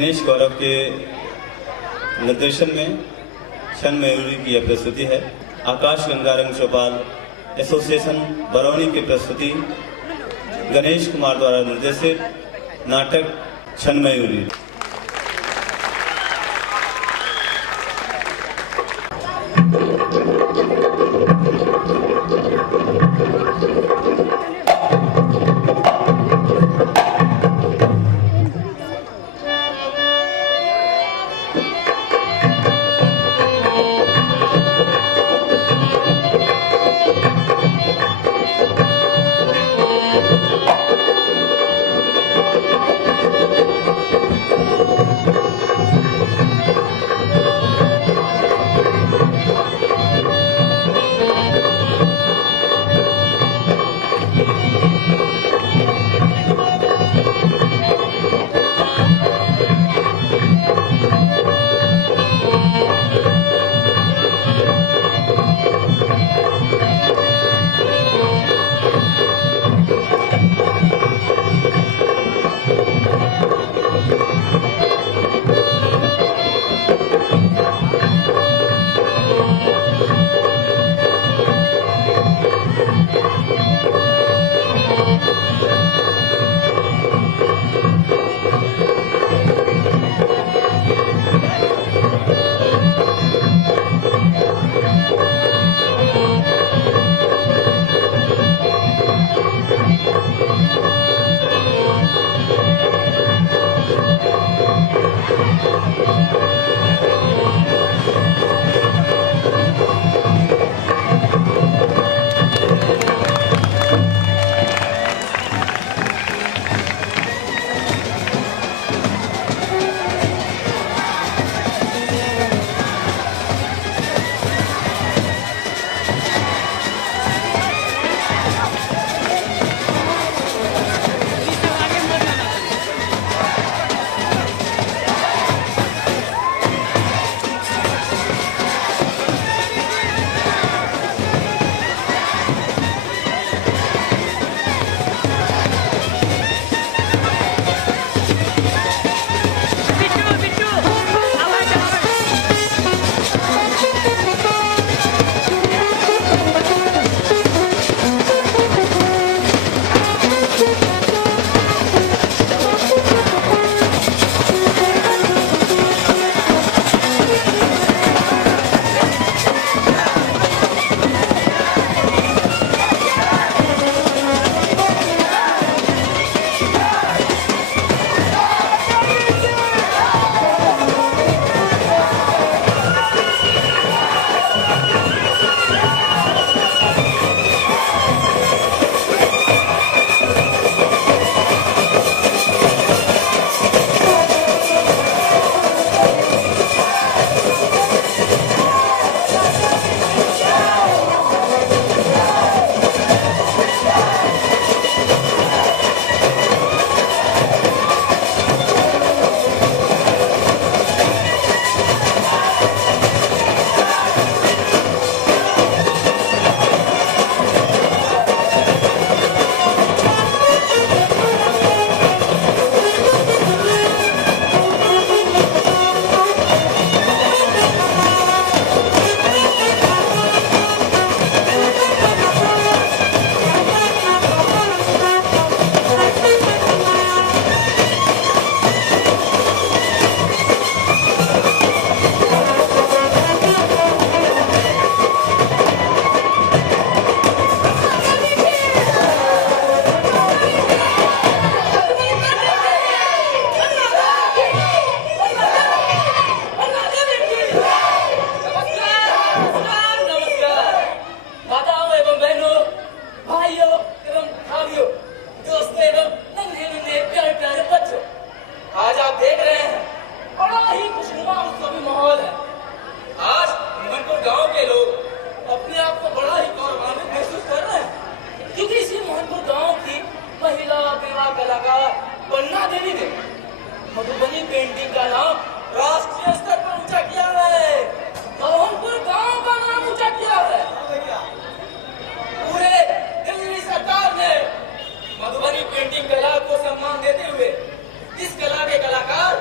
गणेश गौरव के निर्देशन में क्षण मयूरी की यह प्रस्तुति है। आकाश गंगारंग चौपाल एसोसिएशन बरौनी की प्रस्तुति गणेश कुमार द्वारा निर्देशित नाटक क्षण मयूरी। मधुबनी पेंटिंग का नाम राष्ट्रीय स्तर पर ऊंचा किया है, मोहनपुर गांव का नाम ऊंचा किया है। पूरे दिल्ली सरकार ने मधुबनी पेंटिंग कला को सम्मान देते हुए इस कला के कलाकार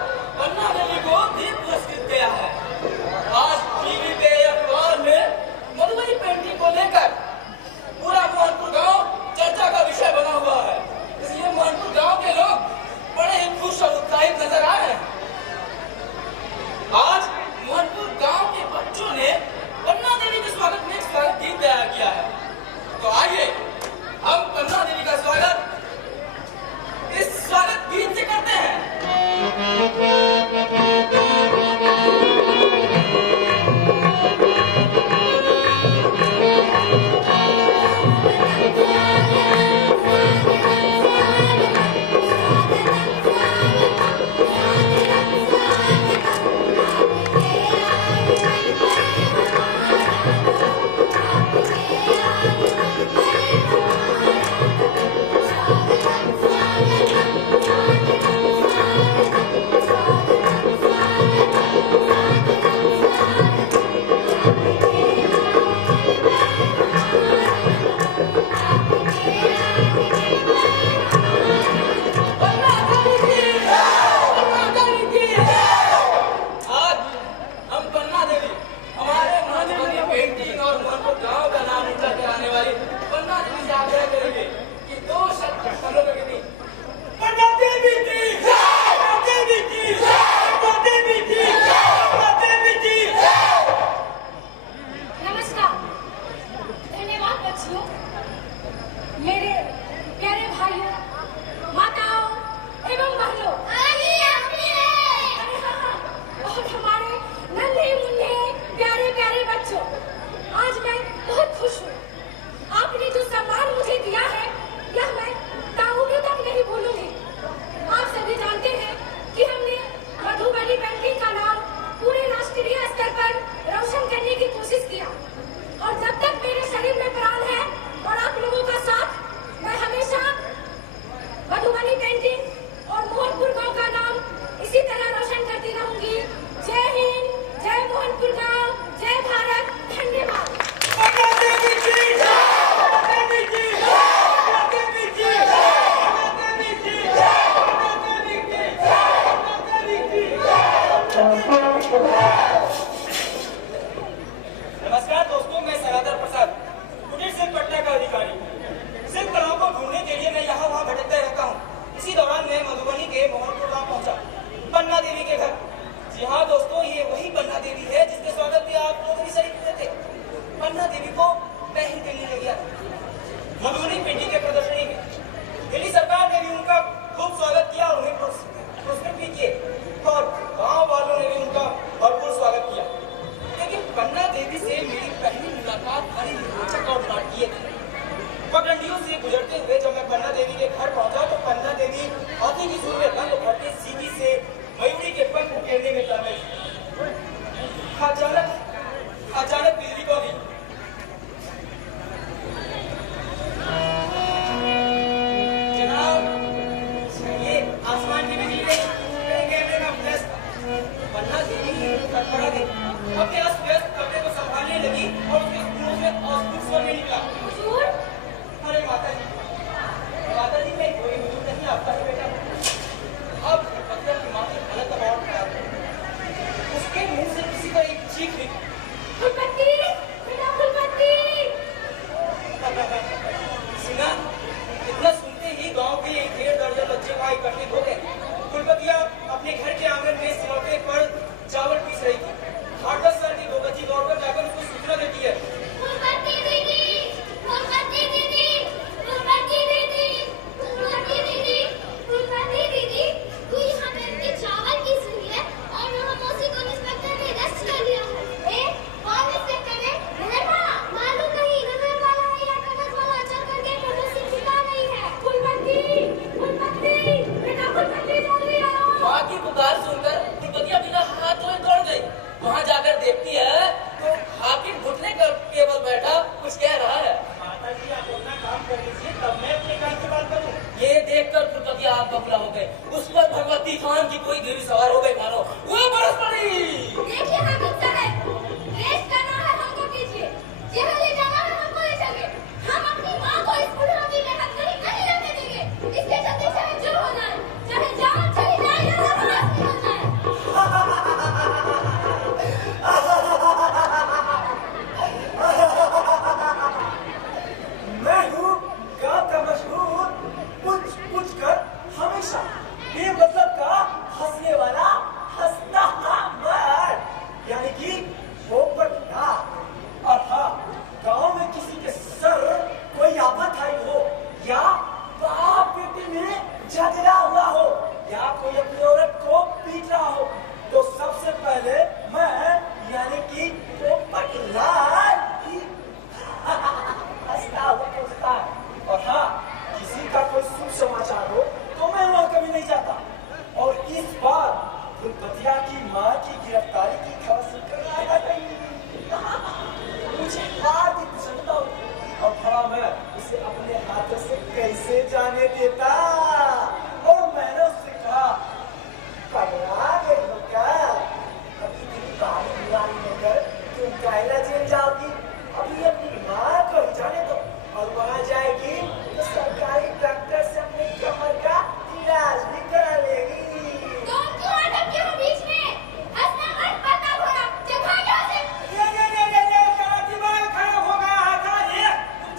अपने अस्त व्यस्त कपड़े को संभालने लगी और उसके मुंह में औसत स्वर में निकला, हुजूर। अरे माता जी मैं कोई हुजूर नहीं, आपका ही बेटा हूं। अब फुलपतिया की माँ की हालत अब और खराब है। उसके मुंह से किसी का एक चीख निकली, फुलपति, बेटा फुलपति। सुना, इतना सुनते ही गांव के 1.5 दर्जन बच्चे वहां इकट्ठे हो गए। फुलपतिया अपने घर के आंगन में सिलौटे पर चावल पीस रही थी। 8-10 साल की दो बच्ची दौड़कर जाकर उसको सूचना देती है, फुलपति दीदी, फुलपति दीदी, फुलपति दीदी, फुलपति दीदी, फुलपति दीदी, तू यहाँ पे अपने चावल पीस रही है और वहाँ मौसी को इंस्पेक्टर ने अरेस्ट कर लिया है। कौन इंस्पेक्टर है? मालूम नहीं, नजर वाला है या कागज वाला, चल करके फोटो से छिपा नहीं है। फुलपति, फुलपति, बेटा फुलपति जल्दी आओ। माँ की पुकार सुनकर फुलपतिया बिना हाथ धोए दौड़ गई। वहां जाकर देखती है तो हाकिम घुटने पर केवल बैठा कुछ कह रहा है। माता जी आप अपना काम कर लीजिए, तब मैं अपने काम से बात करूं। ये देखकर फुलपतिया आग बबूला हो गए। उस पर भगवती खान की कोई देवी सवार हो गई मानो, वो बरस पड़ी। देखिए हाकिम साहब, रेस्ट करना है हमको कीजिए, जेल ले जाना है हमको ले चलिए। हम अपनी माँ को इस बुढ़ापी में हथकड़ी नहीं रहने देंगे। इसके चलते चाहे जो हो जाए, चाहे जान चली जाए या जबरदस्ती हो जाए। मैं हूँ गाँव का मशहूर पूछ कर हमेशा बेमतलब का हंसने वाला हंसता मर्द, यानी कि पोपटलाल। और हाँ, गाँव में किसी के सर कोई आफत आई हो या बाप बेटी में झगड़ा हुआ हो या कोई अपनी औरत को पीट रहा हो, तो सबसे पहले मैं यानी कि पोपटलाल ही हंसता हुआ पहुंचता है। और हाँ, किसी का कोई शुभ समाचार हो तो मैं वहां कभी नहीं जाता। और इस बार फुलपतिया की माँ की गिरफ्तारी की खबर सुनकर आया नहीं। मुझे आज प्रसन्नता हुई और था मैं उसे अपने हाथों से कैसे जाने देता। और मैंने उससे कहा, पगला गई हो क्या? अभी तेरी बारी बुराई होकर तुम कायला जेल जाओगी। अभी अपनी माँ को ही जाने दो, और वहाँ जाएगी तो सरकारी डॉक्टर से अपने कमर का इलाज भी करा लेगी। तुम क्यों अटके हो बीच में? हंसना मत, पता भरा, जगह यहाँ से। ये तेरा दिमाग खराब हो गया है क्या? ये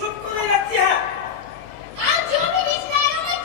चुप क्यों नहीं लगती है? आप जो भी बीच में आए हो, मैं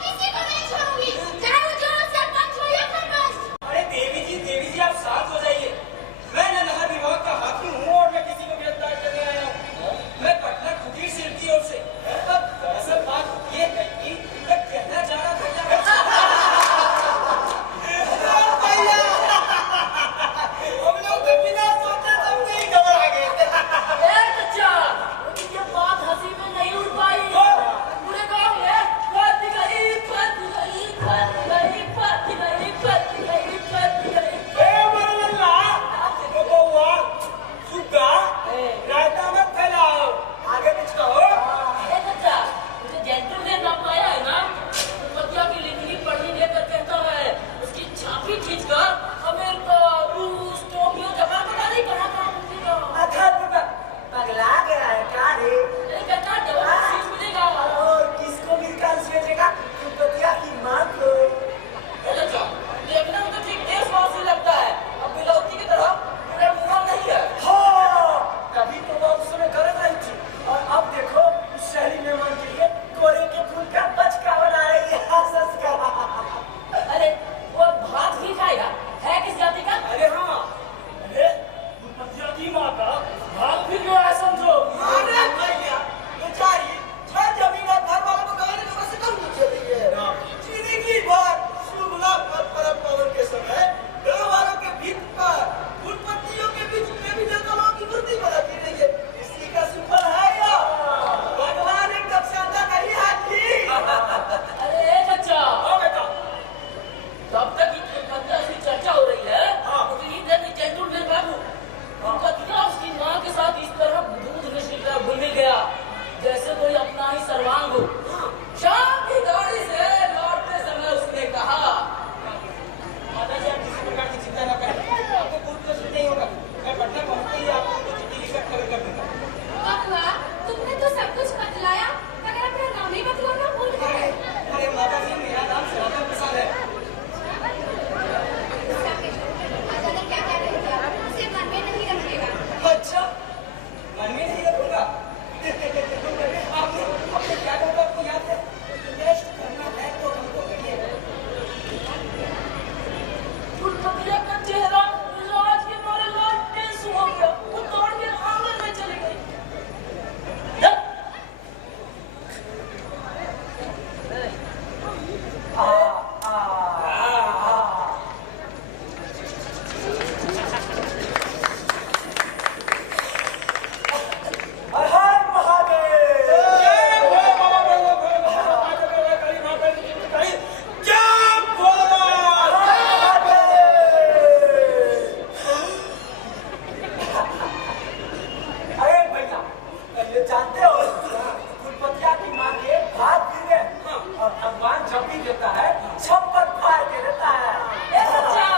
भी देता है, छप्पन फाड़ के देता है। ए बच्चा,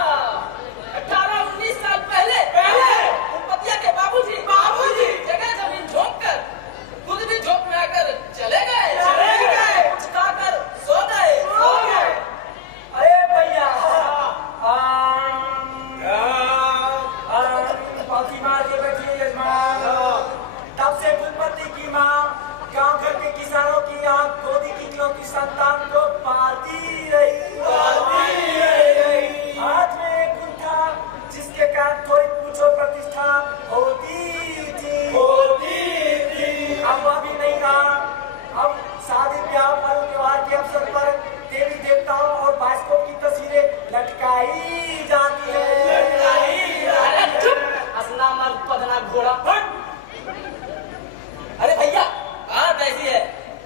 18-19 साल पहले फुलपतिया के बाबूजी जगह जमीन झोंक कर खुद भी झोंक में आकर चले गए, चुकाकर सो गए। अरे भैया, पालकी मार के बैठिए यजमान। तब से फुलपति की माँ गांव घर के किसानों की आंख गोदी की इकलौती संतान को पालती रही। हाथ में एक गुण था जिसके कारण थोड़ी पूछो प्रतिष्ठा होती थी। अब अभी नहीं रहा। अब शादी ब्याह पर्व त्योहार के अवसर पर देवी देवताओं और बाइस्कोप की तस्वीरें लटकाई जाती है। अरे चुप, असना मर्द पदना घोड़ा। अरे भैया, बात ऐसी है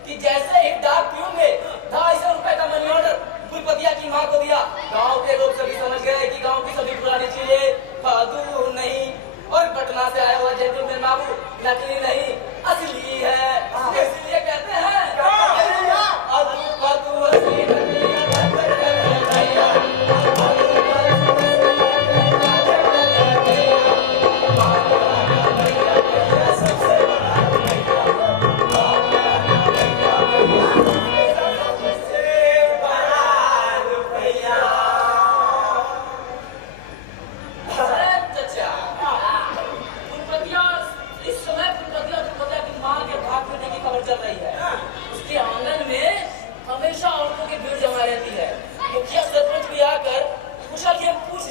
कि जैसे ही डाक क्यों में 250 रुपए का मनी ऑर्डर फुलपतिया की माँ को दिया, गांव के लोग सभी समझ गए कि गांव की सभी पुरानी चीजें फालतू नहीं और पटना से आया हुआ जेंटलमैन बाबू नकली नहीं असली है। इसलिए कहते हैं फालतू असली नकली।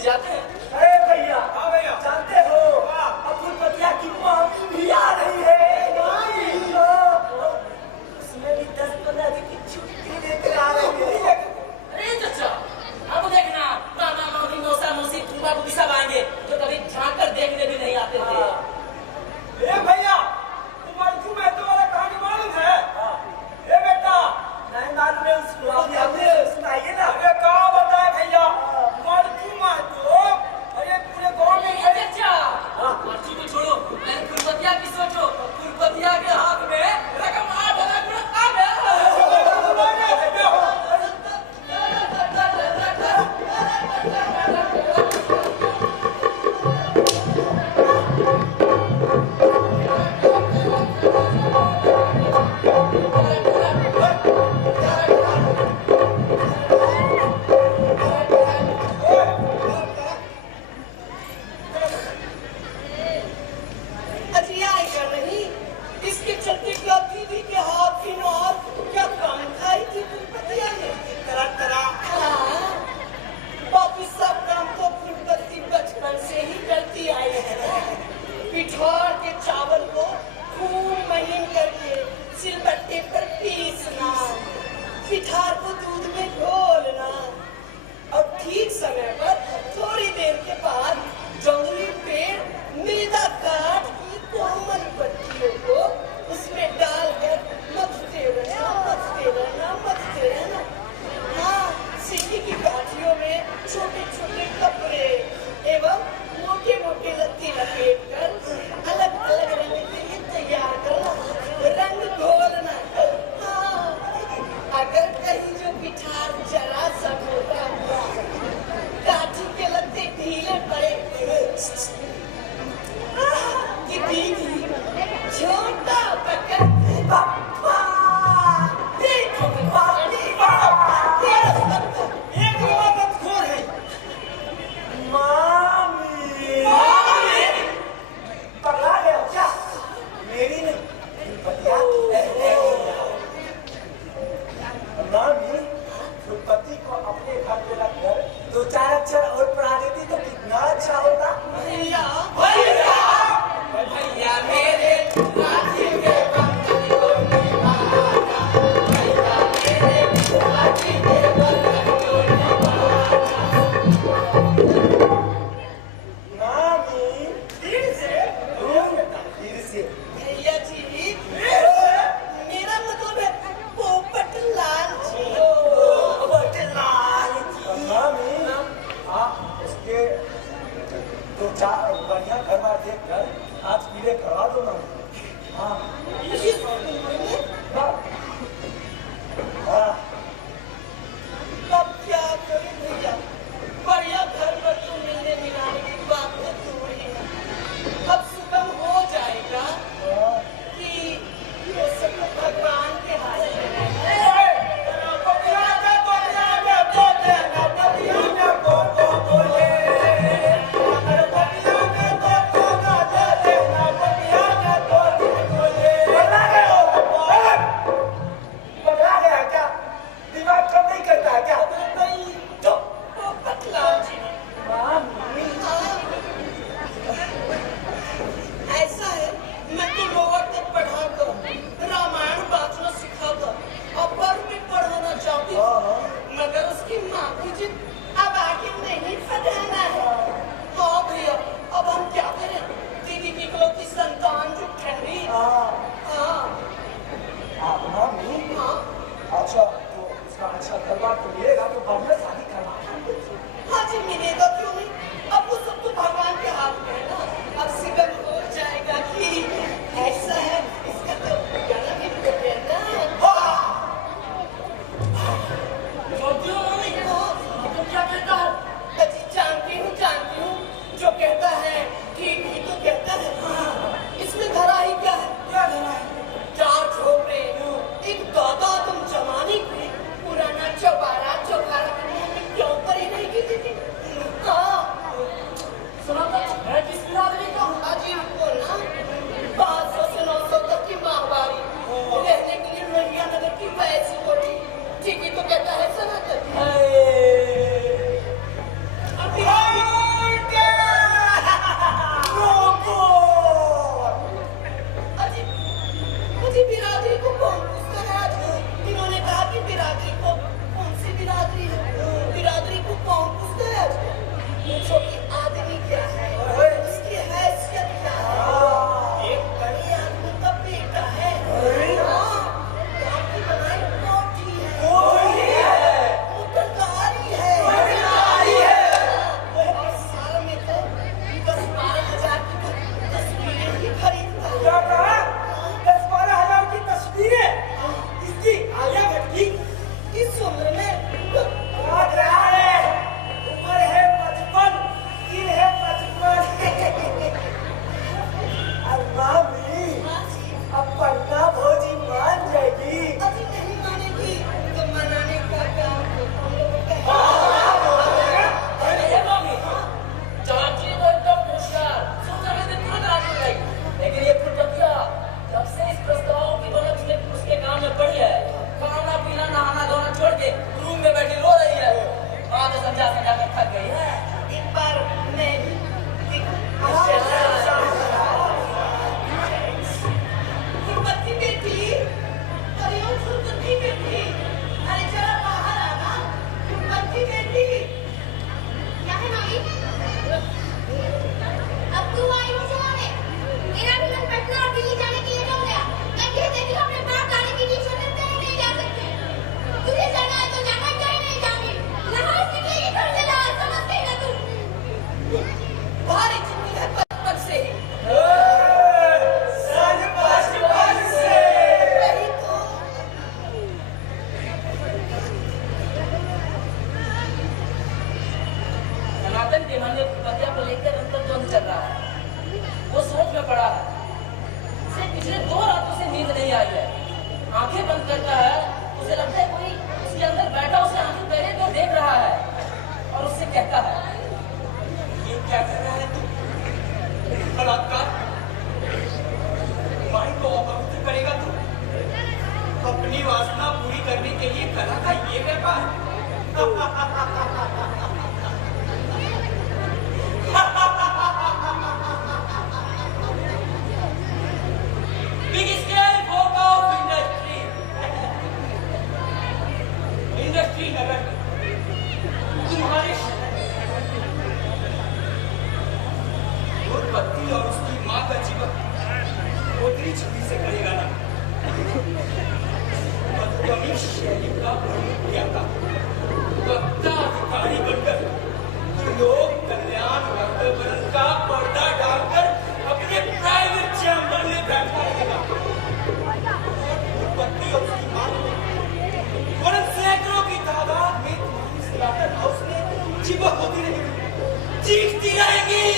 अरे भैया, जानते हो अब फुलपतिया की मामी भी आ रही है। उसमें भी 10-15 दिन की छुट्टी लेकर आ रही है। अरे चचा, अब देखना मामा मामी मौसा मौसी फूफा फूफी सब आएंगे जो कभी झांक कर देखने भी नहीं आते थे। ए भैया, तुम्हारी महतो वाला कहानी मालूम है? ए बेटा, नहीं मालूम है उसको। सुनाइए ना। अरे कहाँ बताए भैया, अरे पूरे गाँव में चचा, मर्जी को छोड़ो, पहले फुलपतिया की सोचो। फुलपतिया के हाथ में रकम 8,000 आ गया। पिठौर के चावल को खूब महीन करके सिलबट्टे पर पीसना, पिठार को दूध में घोलना। अब ठीक समय पर थोड़ी देर के बाद जंगली पेड़ मृदा काट की कोमल पत्तियों को उसमें डालकर मथते रहना। हाँ, सीढ़ी की काठियों में छोटे छोटे कपड़े एवं मोटे मोटे लत्ती लपेट कर अलग अलग रंग के लिए तैयार करना, रंग घोलना। हाँ, अगर कहीं जो पिठार जरा सा मोटा हुआ, काठी के लत्ते ढीले पड़े कि दीदी छोटा पकड़ पकड़ा गया क्या? मेरी नहीं, फुलपति को अपने घर पे रखकर 2-4 अक्षर और पढ़ा देती तो कितना अच्छा होता। भैया मेरे राजी के बंधन को निभाना, भैया मेरे राजी के बंधन को निभाना। मामी, धीरे से। भैया जी, मेरा मतलब है पोपट लाल जी। मामी, आप उसके 2-4 बढ़िया घर बार देख कर आज पीले करवा दो ना। नहीं करता है क्या? नहीं जो वो पतला जी मामी ऐसा है, मैं तो लोअर तक पढ़ा कर रामायण बांटना सिखा कर अपर में पढ़ाना चाहती हूँ, मगर उसकी माँ की जिद अब आगे नहीं पढ़ाना है। हाँ भैया, अब हम क्या करें? दीदी की इकलौती संतान जो ठहरी। हाँ मामी हाँ अच्छा तो उसका अच्छा परिवार तो मिलेगा तो बढ़िया शादी करवा हाँ जी, मिलेगा क्यों नहीं? अब वो सब तो भगवान के हाथ में है ना। अब सिगम हो जाएगा कि ऐसा है, इसका तो गाना भी तो कहना है। तो क्या कहता है? अजी जानती हूँ, जो कहता है ठीक ही तो कहता है। इसमें धरा ही क्या है? क्या धरा है? 4 झोपड़े, एक दादा तुम जमाने की, पुराना चौबारा चौबारा में क्यों पड़ी रहेगी दीदी? हाँ सुना था है किस बिरादरी का? अजी आपको ना 500 से 900 तक की माहवारी, रहने के लिए महिला नगर की वैसी कोठी, ठीक ही तो कहता है सनातन। अजी बिरादरी को कौन पूछता है आज? इन्होंने कहा कि बिरादरी को कौन सी बिरादरी है? बिरादरी को कौन पूछता है आज? पूछो कि आदमी क्या है, उसकी हैसियत क्या है। एक बड़े आदमी का बेटा है, हाँ, आपकी बनाई कोठी है, मोटरगाड़ी है, और साल में तो 10-12 हजार की तो तस्वीरें ही खरीदता है। क्या कहा? 10-12 हजार की तस्वीरें? इसकी आलिया भट्ट की इस उम्र में याद रहा है, उम्र है 55, दिल है 55। अब मामी अब पन्ना भौजी मान जाएगी। अभी नहीं मानेगी तो मनाने का काम तो हम लोगों का है। अरे मामी, चाची तो एकदम होशियार, सोचा मैं तुरंत राजी हो जाएगी। लेकिन ये फुटकिया जब से इस प्रस्ताव की बना उसके काम में पड़ी है, खाना पीना नहाना धोना छोड़ के रूम में बैठी रो रही है। आज समझा कर थक गई है। एक बार मैं फुटपत्ती बेटी, अरे ओ फुटपत्ती बेटी, अरे जरा बाहर आना। फुटपत्ती बेटी, क्या है मामी? अब तू आई हो जमाने, मेरा भी मन पटना और दिल्ली जाने के लिए हो गया। मैं कहती हूँ अपने बाप दादी की नीचे रहते हैं, नहीं जा सकते। तुझे जाना है तो जाना, कहीं नहीं जाऊंगी। लाहौर निकलेगी घर से, लाहौर समझ गई ना तू? भारी चिट्ठी है बचपन से ही। वही तो। सनातन के मन में फुटकिया को लेकर अंतर्द्वंद चल रहा है। वो सोच में पड़ा है। उसे पिछले 2 रातों से नींद नहीं आई है। आंखें बंद करता है, उसे लगता है कोई उसके अंदर बैठा उसे आंखें पहले तो देख रहा है और उससे कहता है, ये क्या कर रहा है तू? बलात्कार? माई को अपवित्र करेगा तू? अपनी वासना पूरी करने के लिए कला का ये व्यापार? Big scale folk of industry नगर तुम्हारे पत्नी और उसकी माँ का जीवन ओतरी छवि से करेगा ना। मधुबनी शैली का वर्णन किया था। वक्ता अधिकारी बनकर लोक कल्याण वातावरण का पर्दा डालकर अपने प्राइवेट चैम्बर में बैठा रहेगा। पत्नी और उसकी माँ वरन सैकड़ों की तादाद में तुम्हारी स्लाटर हाउस में चिपक होती रहेगी, चीखती रहेगी।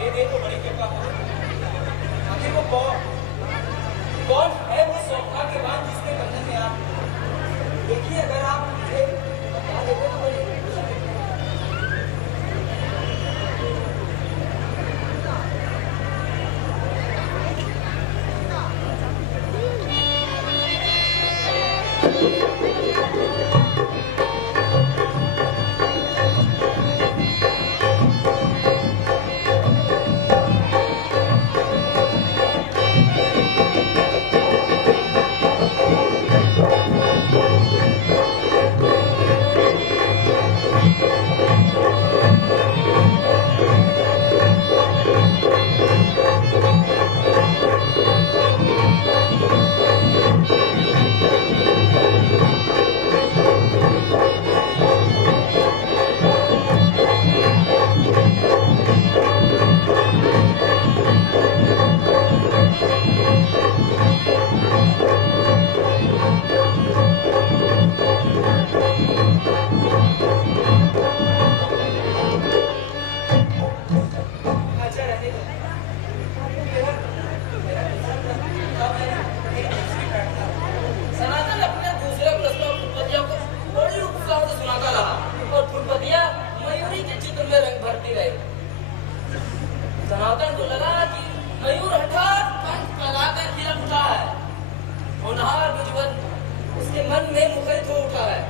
दे दे तो बड़ी कृपा हो। आखिर वो कौन है वो सौभाग्यवान जिसके बंधन में आप, देखिए अगर आप मुझे बता देते तो बड़ी सनातन अपने दूसरे प्रश्न फुटपतिया को बड़ी उत्साह से सुनाता रहा और फुटपतिया मयूरी के चित्र में रंग भरती रही। सनातन को लगा कि मयूर हठात पंख फैलाकर खिल उठा है। होनहार बुझवन उसके मन में मुखरित हो उठा है।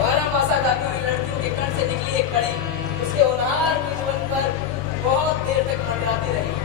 12 मासा गाती हुई लड़कियों के कण से निकली एक कड़ी उसके होनहार बुझवन पर बहुत देर तक मंडराती रही।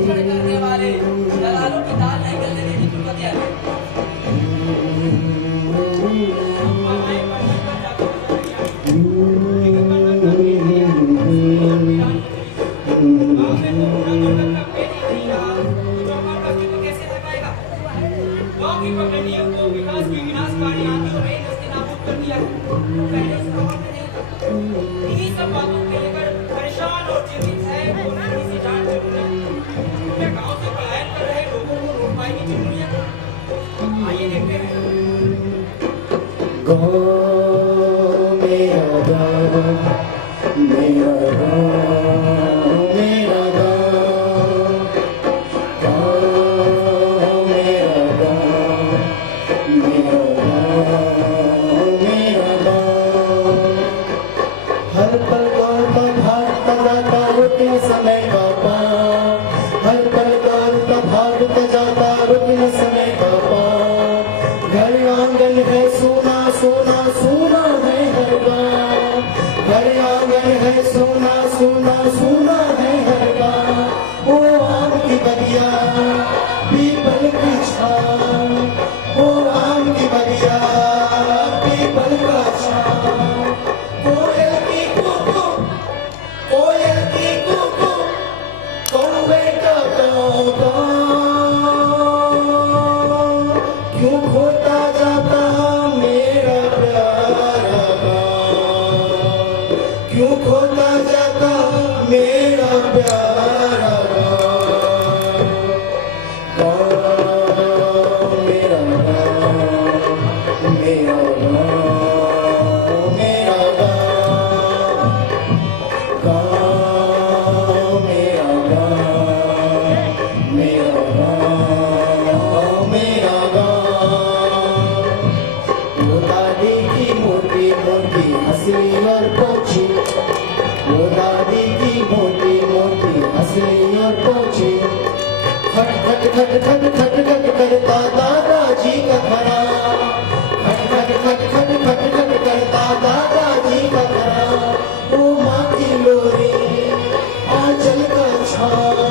करने वाले दलालों की दाल नहीं गलने देती फुटपतिया ने। परेशान और चिंतित है वो किसी जान जरूर गांव से पलायन कर रहे लोगों को रोक पाएगी चिमनिया। आइए देखते हैं। गाँव मेरा गाँव मेरा गाँव मेरा गाँव गाँव मेरा गाँव मेरा गाँव मेरा गाँव हर पल दौड़ता भागता जाता रुकने समय का पाँव हर पल दौड़ता भागता जाता रुकने समय का पाँव घर आंगन है सोना सोना सोना है हर गाँव घर आंगन है सोना सोना सोना है हर गाँव ओ आम की बगिया पीपल की छाँव ओ आम की बगिया पीपल का छाँव कोयल की कुकू कौवे का काँव क्यों खोता जाता मेरा प्यारा गाँव क्यों खोता जाता मेरा प्यारा गाँव मेरा गाँव मेरा गाँव मेरा गाँव मेरा गाँव मेरा गाँव मेरा गाँव वो दादी की मोटी मोटी हंसली और पोछी वो दादी की मोटी मोटी हंसली और पोछी खट खट खट खट खट खट करता दादाजी का खरा खट खट खट खट खट खट करता दादाजी का खरा वो माँ की लोरी आंचल का छाँव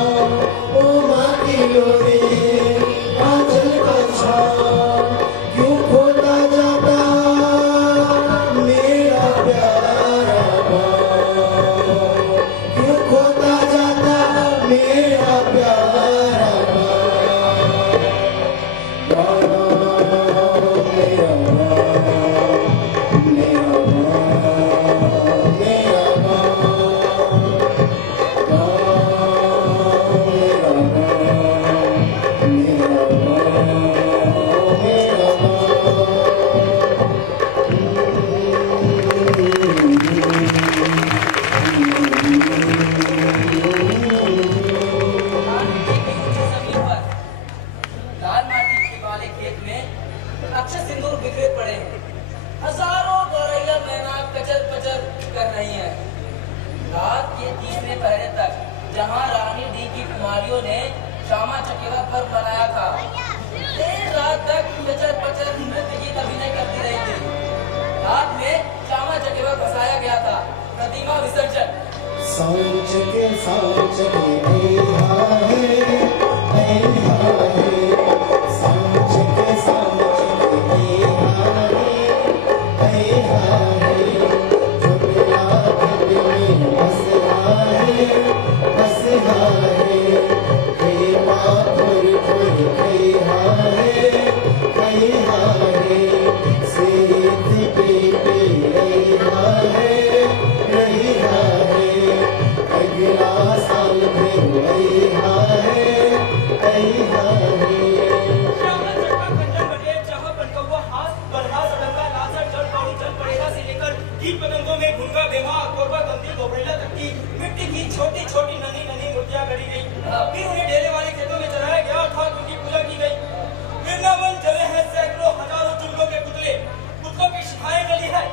कुमारियों ने श्यामा चकेवा पर्व मनाया था। देर रात तक पचर पचर नृत्य गीत अभिनय करती रही थी। रात में श्यामा चकेवा भसाया गया था। प्रतिमा विसर्जन। सांच के ऐ हाय, ऐ हाय। सांच के ऐ हाय, ऐ हाय। झुमला दिल में बस हाय, बस हाय। प्रेमा फुर फुर ऐ हाय, ऐ हाय। सीत पे ऐ हाय, ऐ हाय। अगला साल फिर ऐ हाय, ऐ हाय। श्यामा चकेवा खंडन बटे जहाँ बनकौवा हाथ बरहा सड़का लासर चढ़ पौड़ी चल पड़ेगा से लेकर कीट पतंगों में घुंगा बेमा कोरबा गंदी गोबरेला तक की मिट्टी की छोटी छोटी नन्ही नन्ही मूर्तियां गढ़ी गई। फिर उन्हें डेरे वाले खेतों में चढ़ाया गया अर्थात उनकी पूजा की गई। वृंदावन जले हैं सैकड़ों हजारों चुल्लों के पुतलों की शिखाएं गली है।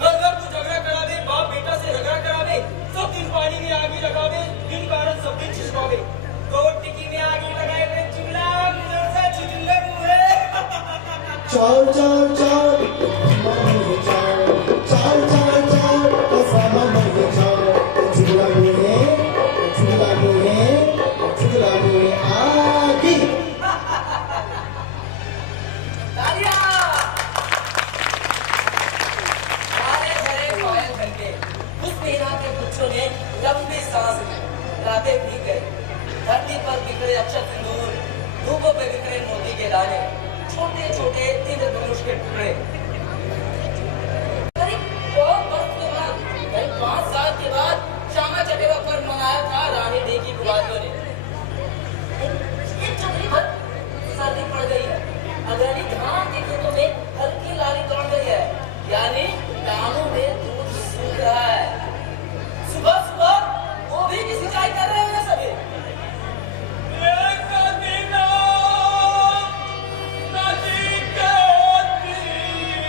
घर घर तू झगड़ा करावे, बाप बेटा से झगड़ा करावे, सब दिन पानी में आगी लगावे, दिन कारण सब दिन छिछकावे। तो टिकी में आगी लगाए हुए चुगला मुझसे चुगले मुहे। चाल चाल चाल मन चाल, चाल चाल चाल कसम मन चाल। चुगला मुहे, चुगला मुहे, चुगला मुहे आगी। तालियां! सारे घरे कोयल घंटे। उस मीरा के बच्चों ने लंबी सांस ली। रातें बीत गई। धरती पर बिखरे अक्षत सिंदूर, धूपों पे बिखरे मोती के दाने, छोटे छोटे इंद्रधनुष के टुकड़े। करीब 5 साल के बाद श्यामा चकेवा पर्व मनाया था रानी देवी की कुमारियों ने। एक चक्री भर सर्दी पड़ गई है। अगर धान के खेतों में हल्की लाली दौड़ गई है, यानी दानों में दूध सूख रहा है। सुबह सुबह वो भी की सिंचाई कर रहे हैं सभी। नदी के तीर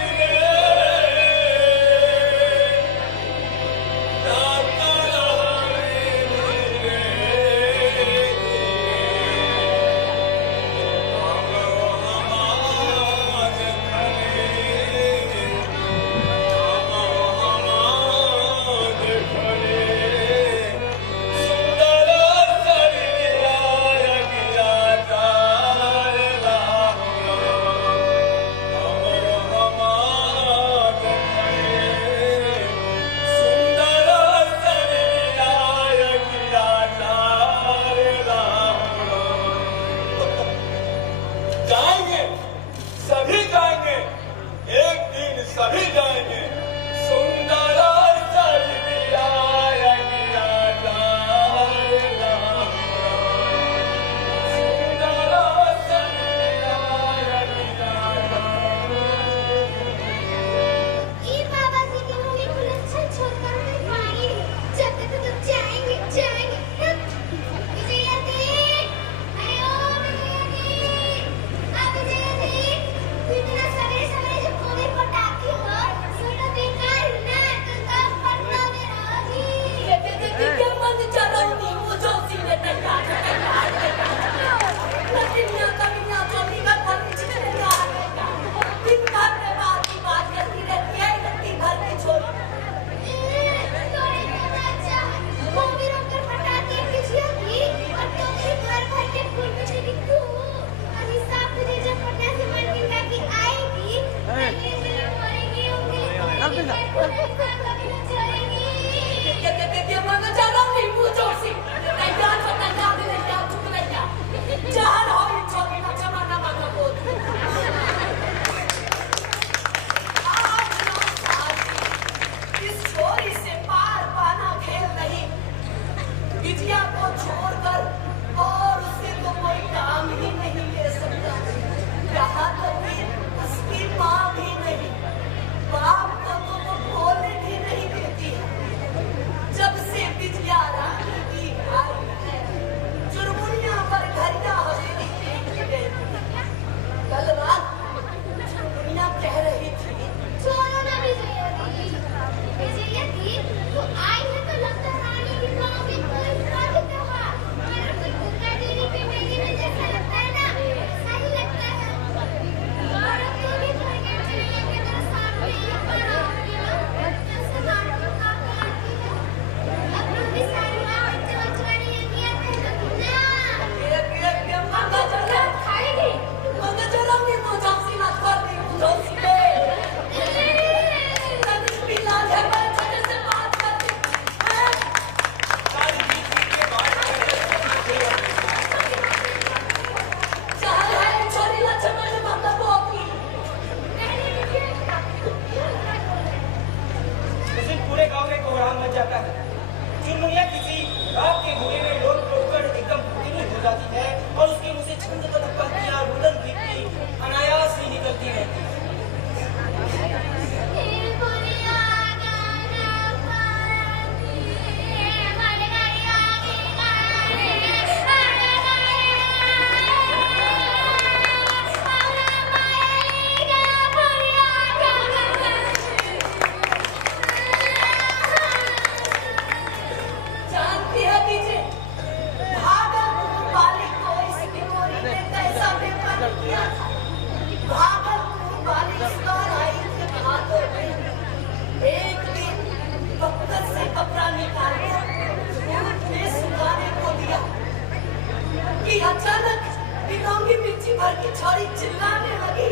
अचानक बिलोंगी मिर्ची भर की छोरी चिल्लाने लगी।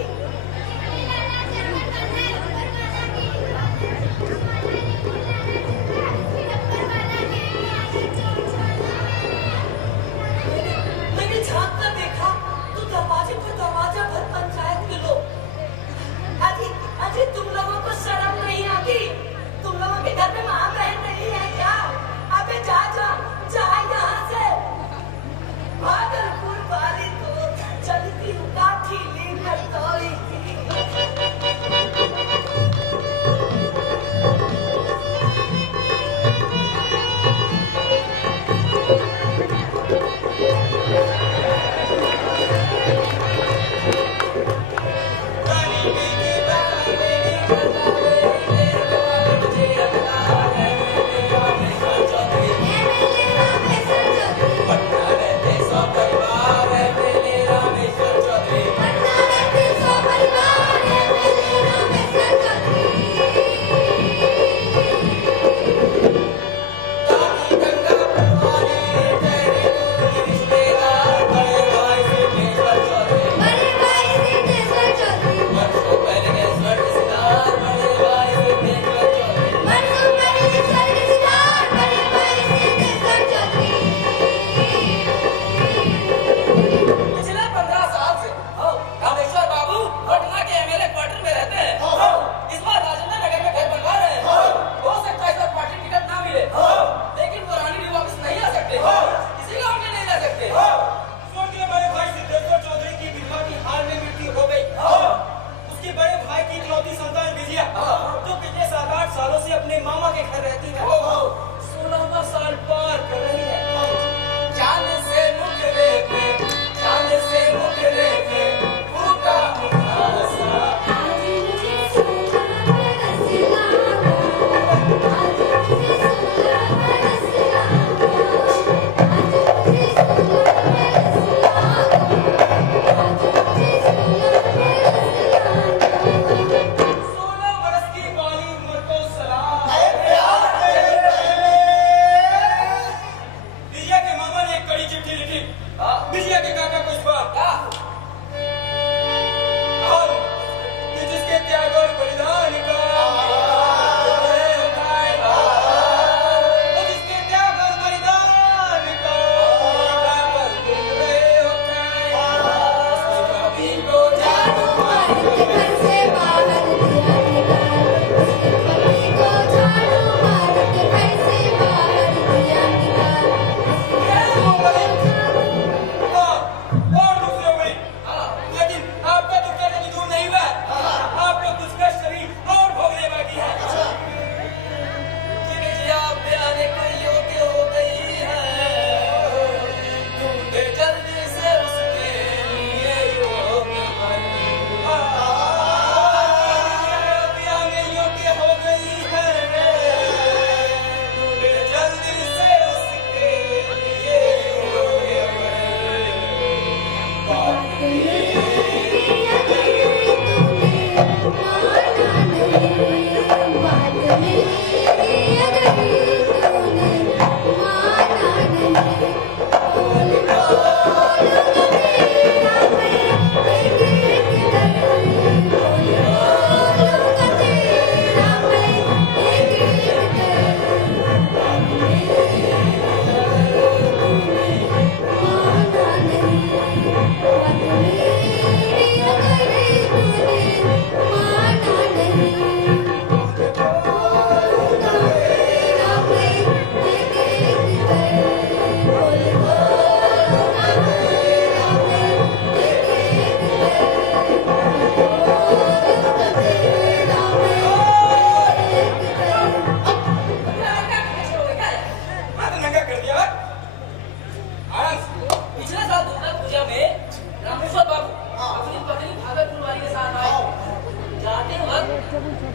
मैंने झांक कर देखा तो दरवाजे पर दरवाजा भर पंचायत के लोग। अजी तुम लोगों को शर्म नहीं आती? तुम लोगों के घर में मां बहन नहीं है क्या? अबे जा यहाँ से। भागलपुर वाली तो चलती काठी लेकर दौड़ी थी।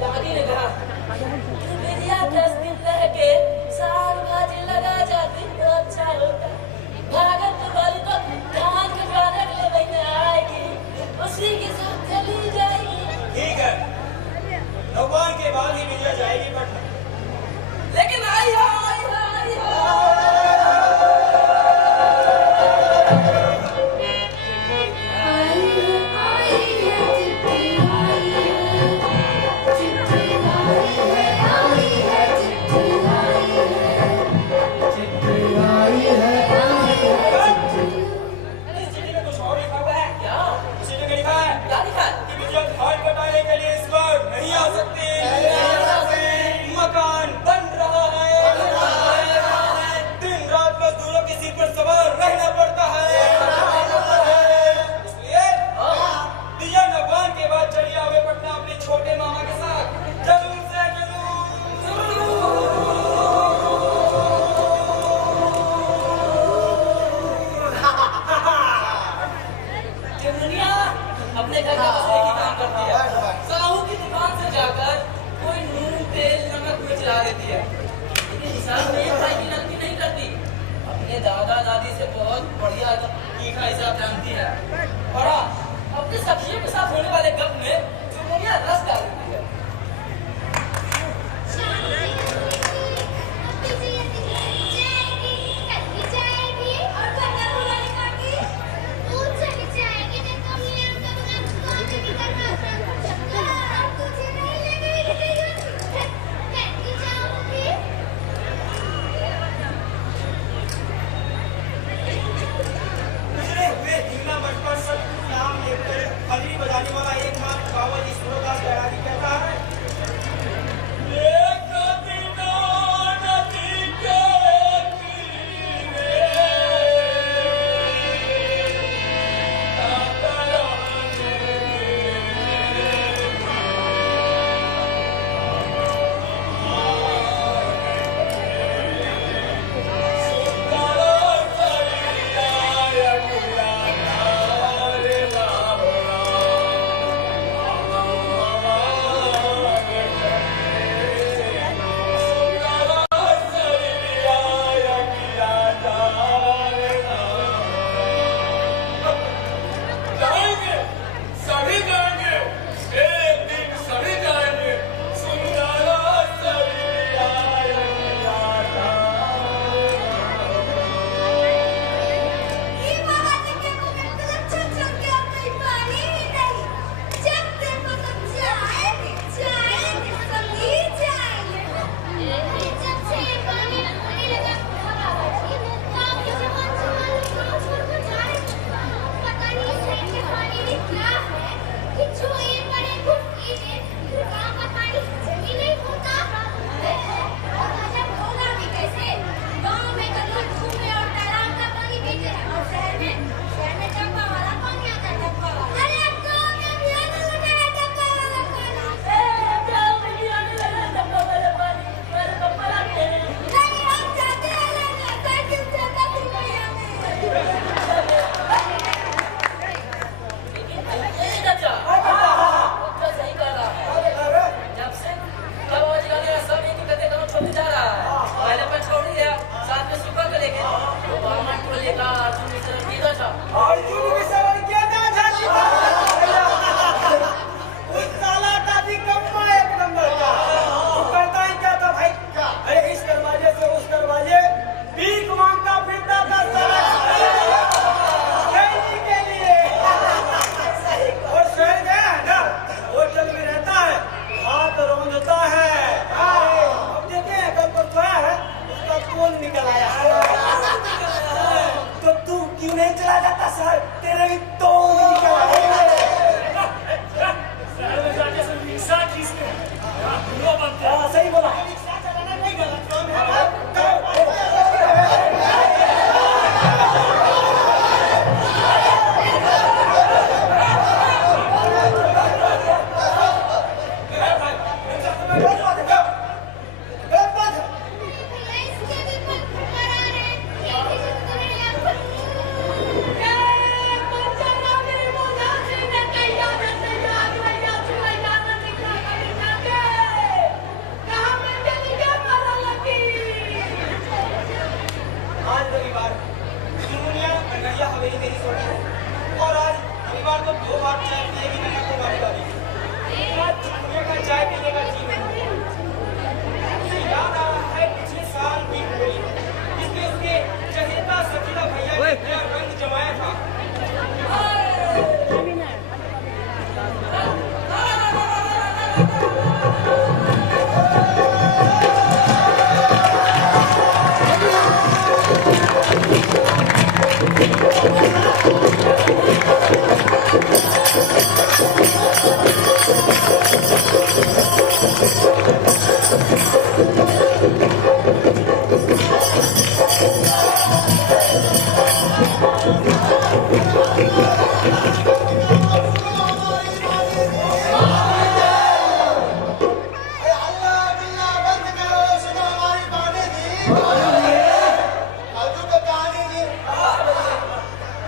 दादी ने कहा बेटिया 10 दिन रह के साग भाजी लगा जाती तो अच्छा होता। भागलपुर वाली तो धान कटवाने के लिए महीने आएगी, उसी के साथ चली जाएगी। ठीक है, भगवान के बाद ही विजय जाएगी पटना। लेकिन आई हो इधर का बस एक ही काम करती है, साहू की दुकान से जाकर कोई नून तेल नमक मिर्च ला देती है, लेकिन हिसाब में एक भाई की नकदी नहीं करती। अपने दादा दादी से बहुत बढ़िया तीखा हिसाब जानती है। बड़ा अपनी सब्जियों के साथ होने वाले गप में चुनमुनिया रस डाल देती है। गुजरे हुए धीमा बचपन सतगुरु नाम लेकर हजरी बजाने वाला एकमात्र बाबा जी सूरदास बैरागी कहता है,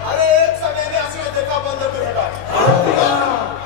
अरे एक समय में असली देखा बंद रहेगा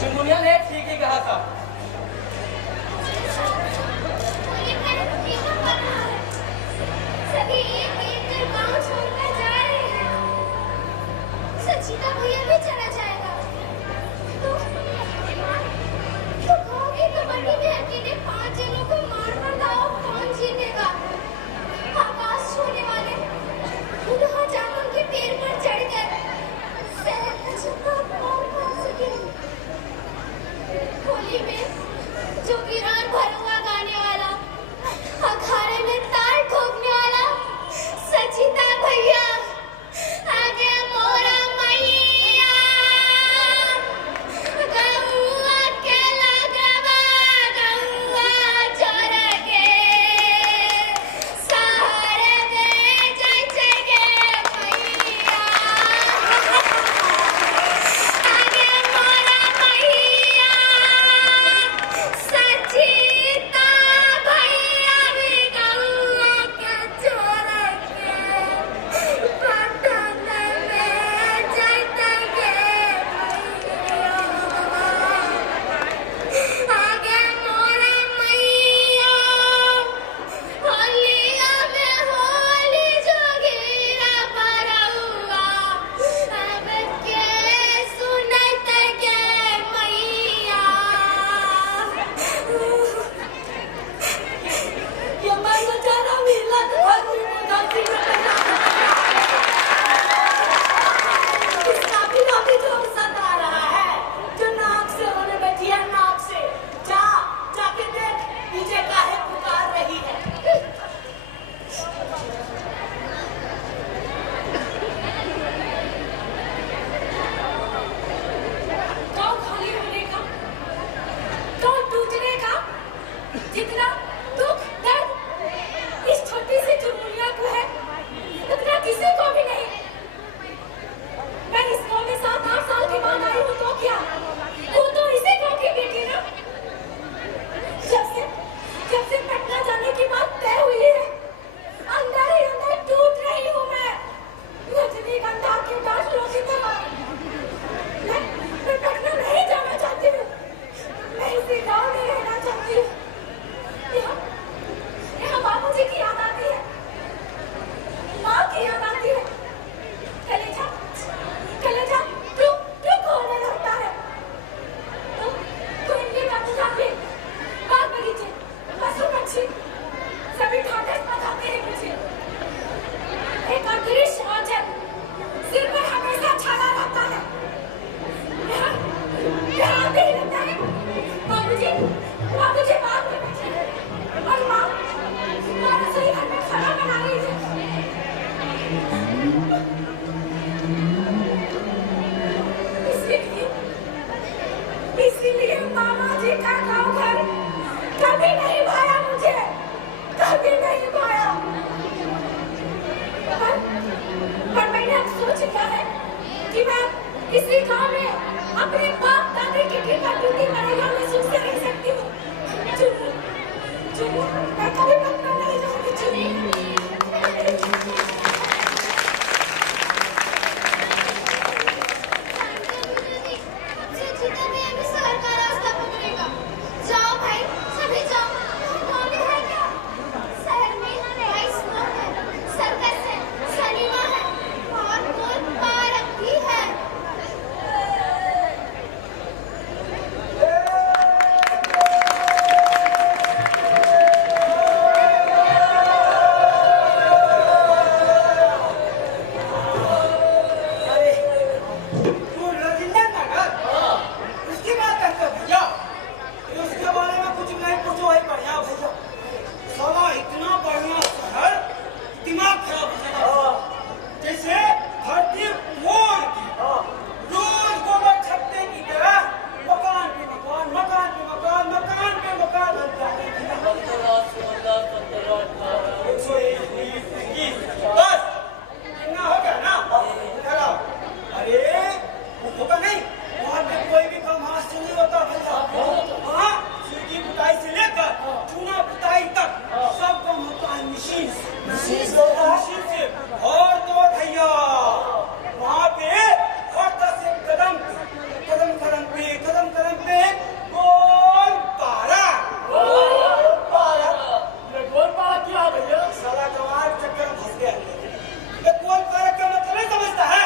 चुनमुनिया ने ठीक ही कहा था। ये मेरे पति को पता है। सभी एक एक कर गाँव छोड़कर जा रहे हैं। सचिता भैया भी चला जाएगा। तो गाँव की कबड्डी में अकेले 5 जनों को मार दाव कौन जीतेगा? आकाश छूने वाले उन्होंने जानवर के पैर पर चढ़कर शहर का छक्का कौन पा सके? होली में जो वीरान भरुआ गाने वाला, अखाड़े में ताल ठोकने वाला सचिता भैया आगे मोरा मैया गौआ के लगवा गौआ चोर के सहारे दे जय जय गे मैया आगे मोरा मैया सचिता भैया भी गौआ के चोर के पटन में जैते गे मैया आगे मोरा मैया होलिया में होली जोगीरा बरौआ अब के सुनत गे मैया ये मैं बेचारा मिलत भरती में धरती में इसका भी जो सता रहा है, जो नाक से होने बैठी है, नाक से जाके देख नीचे काहे पुकार रही है। गाँव खाली होने का, गाँव टूटने का जितना दुख दर्द इस छोटी सी चुनमुनिया को है, उतना किसी को भी नहीं। मैं इस गाँव में 7-8 साल के बाद आई हूँ तो क्या? वो तो इसी गाँव की बेटी ना। जब से पटना जाने की बात तय हुई है, अंदर ही अंदर टूट रही हूँ मैं। रजनीगंधा के डांसरों की तरह। मैं पटना नहीं जाना चाहती हूँ। मैं इसी गाँव में रहना चाहती हूँ। यहाँ बाबूजी की याद आती है, माँ की याद आती है। कलेजा टुक होने लगता है। तो इनके बाबूजी बाग बगीचे, पशु पक्षी सभी ठाकर बताते हैं मुझे। एक अदृश्य औजन सिर पर हमेशा छाया रहता है। यहाँ आते ही लगता है बाबूजी बाग में बैठे हैं और माँ रसोई घर में खाना बना रही है। इसीलिए मामा जी का गाँव घर कभी नहीं भाया मुझे, कभी नहीं भाया। पर मैंने अब सोच लिया है कि मैं इसी गाँव में अपने बाप दादी की कृपा टूटी पड़ेगा मैं सुख से रह सकती हूँ। चुनू, मैं कभी पटना नहीं जाऊंगी। चुनू सचिता भैया भी शहर का रास्ता पकड़ेगा। जाओ भाई, सभी जाओ। गाँव में है क्या? शहर में राइस मिल है, सर्कस है, सिनेमा है और गोल पार्क भी है। नसीब से और तो भैया वहाँ पे फटा से कदम पे गोलपारा क्या भैया? साला गंवार चक्कर में फंस गया। ये गोलपारा का मतलब नहीं समझता है?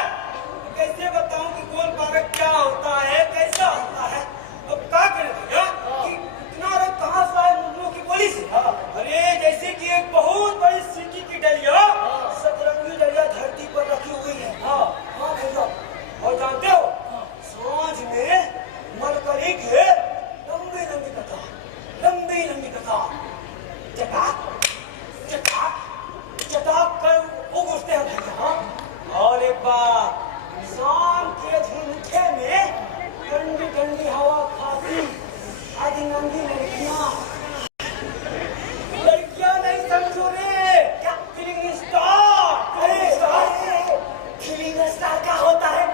कैसे बताऊं कि गोलपारा क्या होता है, कैसा होता है? तो क्या करें भैया कि इतना लोग कहाँ से आए मुर्मू की गोली से? अरे जैसे कि एक बहुत बड़ी सिटी की डलिया, सतरंगी डलिया धरती पर रखी हुई है। हाँ भैया, और जानते हो सांझ में मरकरी के लंबी कतार चटाक कर उगते हैं भैया। हाँ? और एक बार शाम के झुमके में ठंडी हवा खाती आधी नंगी लड़कियां नहीं समझो रे, क्या फिलिंग स्टार क्या होता है?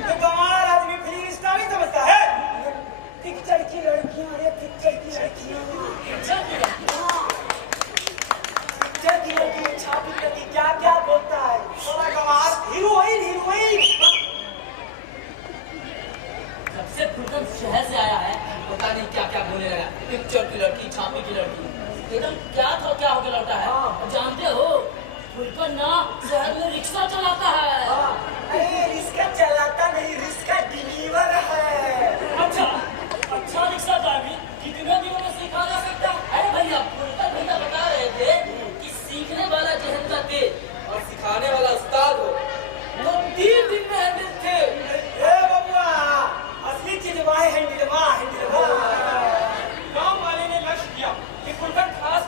तो गंवार आदमी फिलिंग स्टार नहीं समझता है। पिक्चर की लड़कियां, छापी लड़की क्या बोलता है? हीरोइन जब से फुलकन शहर से आया है पता नहीं क्या बोलने लगा। पिक्चर की लड़की, छापी की लड़की, एकदम क्या हो के लौटा है। जानते हो फुलकन ना शहर में रिक्शा चलाता है। अरे रिक्शा चलाता नहीं, रिक्शा डिलीवर है। अच्छा रिक्शा ड्राइविंग कितने दिनों में सीखा जा सकता है? अरे भैया फुलकन भैया बता रहे थे कि सीखने वाला जहन का तेज और सिखाने वाला उस्ताद हो तो 3 दिन में हैंडल थे। बबुआ असली चीज हैंडल। गाँव वाले ने लक्ष्य किया कि फुलकन खास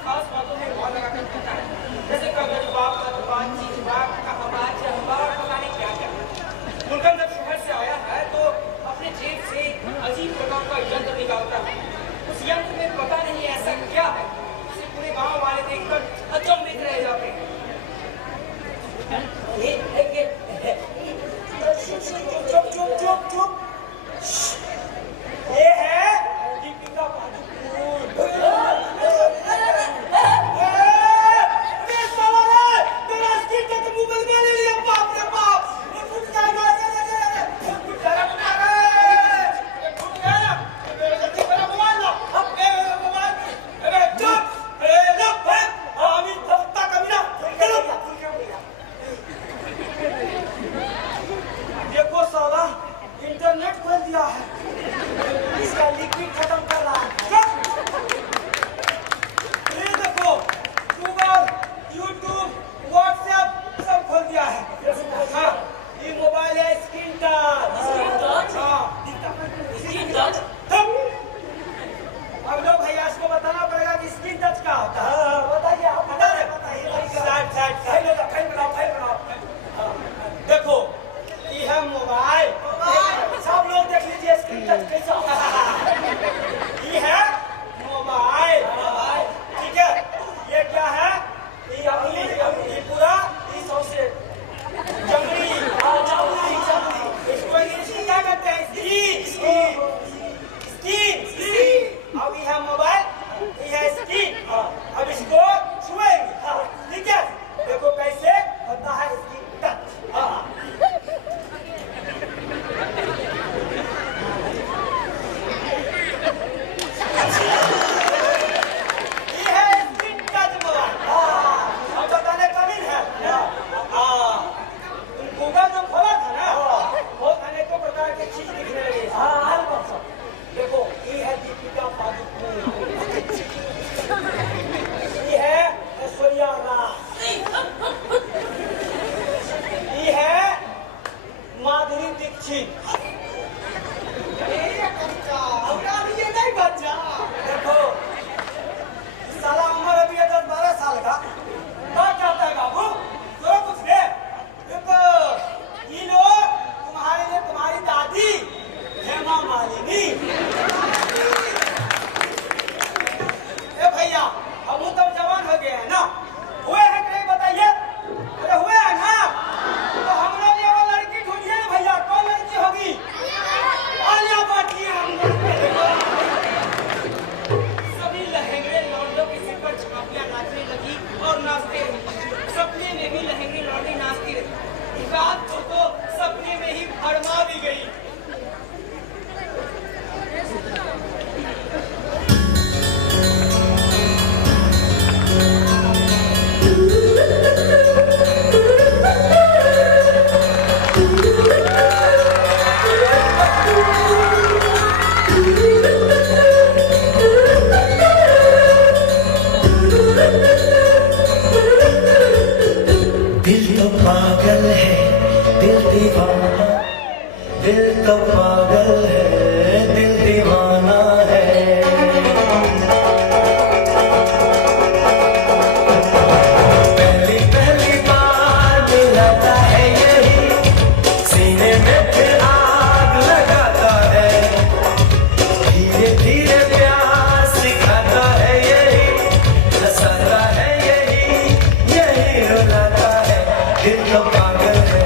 दिल तो पागल है, दिल दीवाना, दिल तो पागल है, दिल दीवाना है। पहली पहली बार मिलाता है यही, सीने में फिर आग लगाता है, धीरे धीरे प्यार सिखाता है यही, हंसाता है यही, यही रुलाता है, दिल तो पागल है।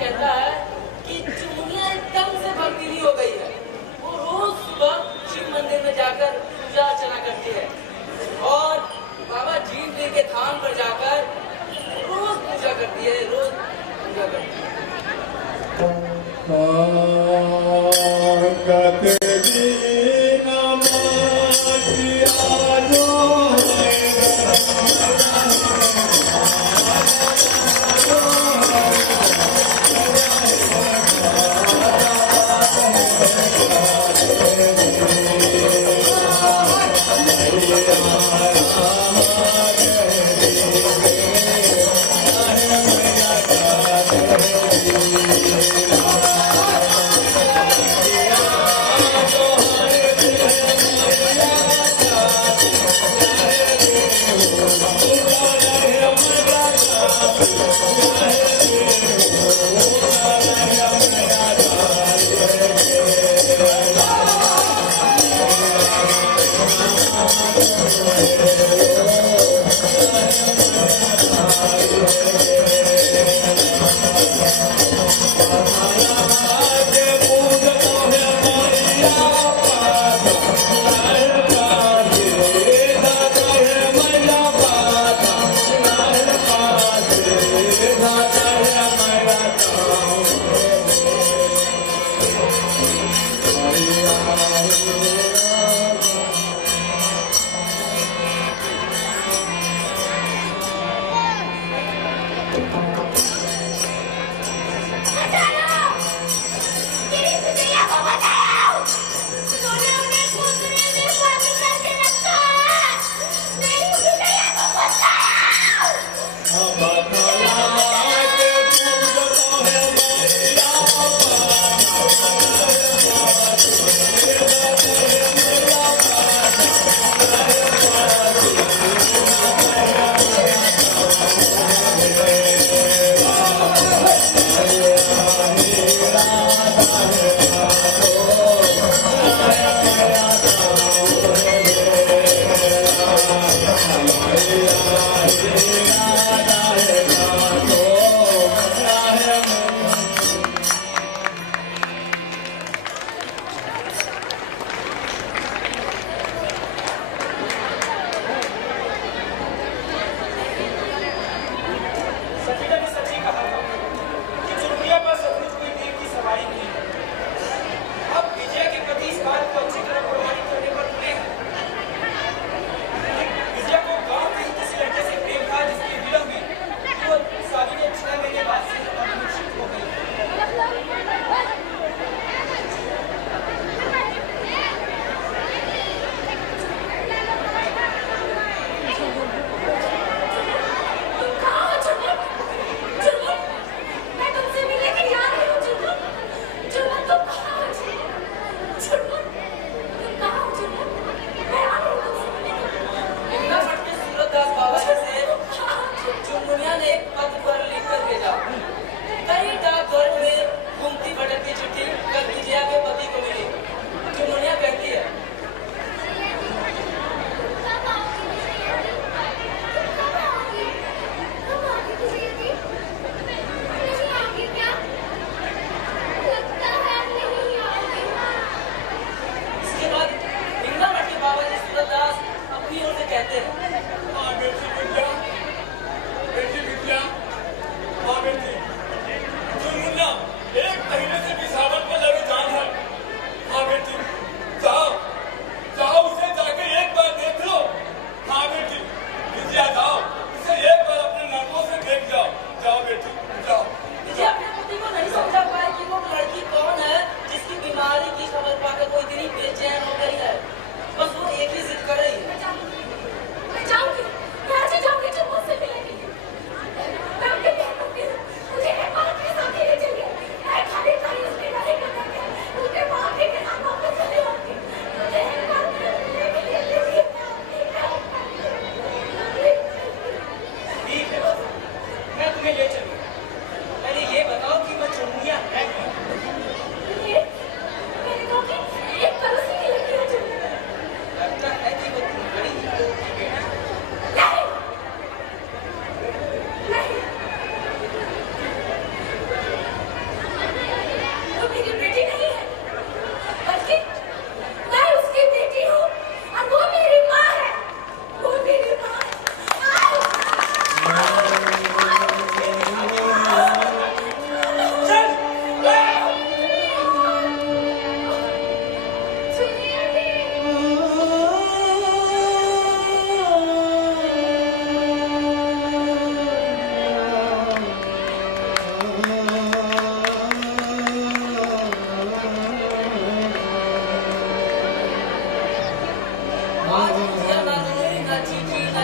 कहता है कि चुनिया एकदम से भक्तिली हो गई है। वो रोज सुबह शिव मंदिर में जाकर पूजा अर्चना करती है और बाबा जीव के थान पर जाकर रोज पूजा करती है, रोज पूजा करती है। Hare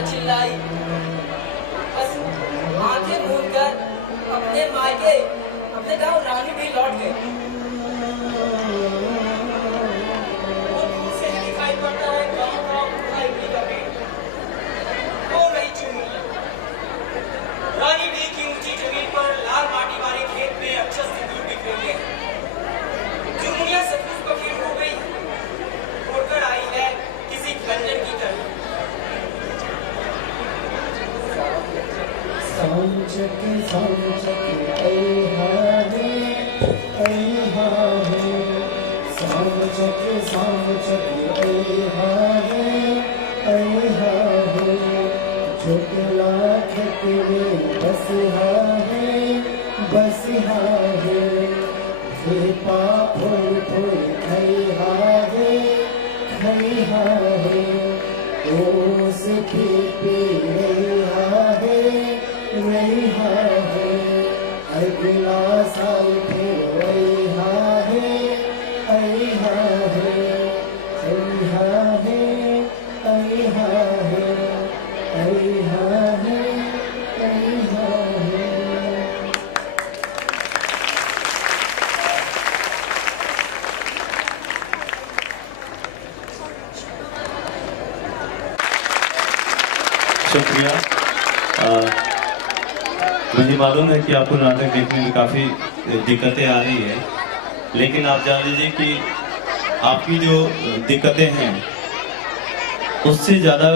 चिल्लाई, बस आंखें मूंदकर अपने मायके, अपने गांव रानी भी लौट गए। वो दूर से ही दिखाई पड़ता है गांव का इमली का पेड़। वो रही चुनमुनिया। रानी भी की ऊंची जमीन पर लाल माटी वाले खेत में अक्षर से दूर दिख रही है। चुनमुनिया सचमुच बखीर हो गई, उड़कर आई है किसी खंजर की तरह। सांचक सांचक ऐहा है, सांचक सांचक ऐहा है, झुकला खतरे बसहा है, पा फुल फुल खैहा है, ओस पे रहा है, अगला साल फिर रहा है, शुक्रिया। मुझे मालूम है कि आपको नाटक देखने में काफ़ी दिक्कतें आ रही है, लेकिन आप जान लीजिए कि आपकी जो दिक्कतें हैं उससे ज़्यादा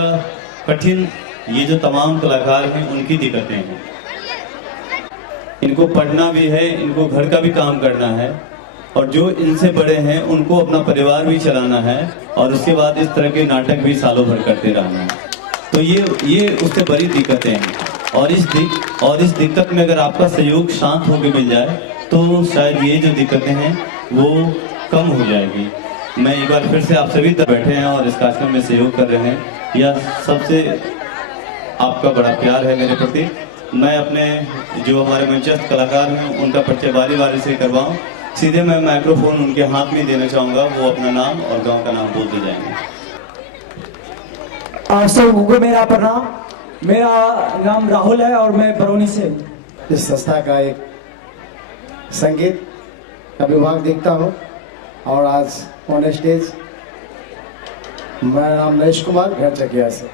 कठिन ये जो तमाम कलाकार हैं उनकी दिक्कतें हैं। इनको पढ़ना भी है, इनको घर का भी काम करना है, और जो इनसे बड़े हैं उनको अपना परिवार भी चलाना है, और उसके बाद इस तरह के नाटक भी सालों भर करते रहना है। तो ये उससे बड़ी दिक्कतें हैं, और इस दिक्कत में अगर आपका सहयोग शांत होकर मिल जाए तो शायद ये जो दिक्कतें हैं वो कम हो जाएगी। मैं एक बार फिर से आप सभी बैठे हैं और इस कार्यक्रम में सहयोग कर रहे हैं, यह सबसे आपका बड़ा प्यार है मेरे प्रति। मैं अपने जो हमारे मंचस्थ कलाकार हैं उनका परिचय बारी बारी से करवाऊं। सीधे मैं माइक्रोफोन उनके हाथ में देना चाहूँगा, वो अपना नाम और गाँव का नाम बोलते जाएंगे। आप सबको को मेरा प्रणाम। मेरा नाम राहुल है और मैं बरौनी से हूँ। इस संस्था का एक संगीत का विभाग देखता हूँ, और आज ऑन स्टेज मेरा नाम नरेश कुमार घर चकिया से।